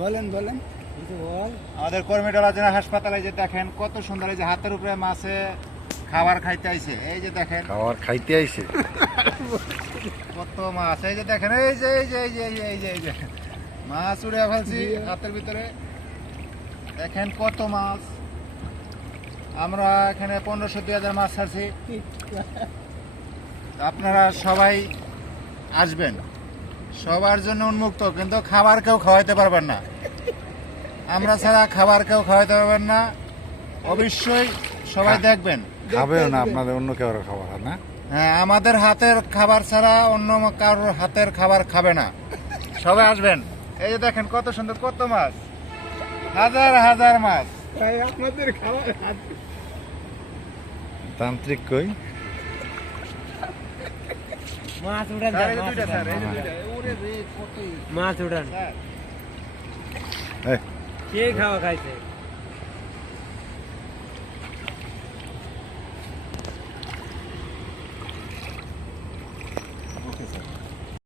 বলেন আমাদের কর্মীটলা জেলা হাসপাতালে যে দেখেন কত সুন্দর, এই যে হাতের উপরে মাছে খাবার খাইতে আইছে, এই যে দেখেন খাবার খাইতে আইছে। কত মাছ, এই যে দেখেন, এই যে এই যে এই যে এই যে এই যে এই যে মাছ উড়ে ফেলছি হাতের ভিতরে, দেখেন কত মাছ। আমরা এখানে 1500-2000 মাছ ছাড়ছি। আপনারা সবাই আসবেন, সবার জন্য উন্মুক্ত, কিন্তু খাবার কেউ খাওয়াইতে পারবেন না। আমরা ছাড়া খাবার কেউ খাওয়াইতে পারবেন না। অবশ্যই সবাই দেখবেন। খাবেও না আপনাদের অন্য কেউ খাবার, না? হ্যাঁ, আমাদের হাতের খাবার ছাড়া অন্য কারোর হাতের খাবার খাবে না। সবাই আসবেন। এই যে দেখেন কত সুন্দর, কত মাছ, হাজার হাজার মাছ। আপনাদের খাবার তান্ত্রিক কই? মাছ উড়ান, স্যার, এই যে দুইটা, স্যার, এই যে দুইটা। ওরে রে, কত মাছ উড়ান, স্যার। এই, কে খাওয়া খাইছে?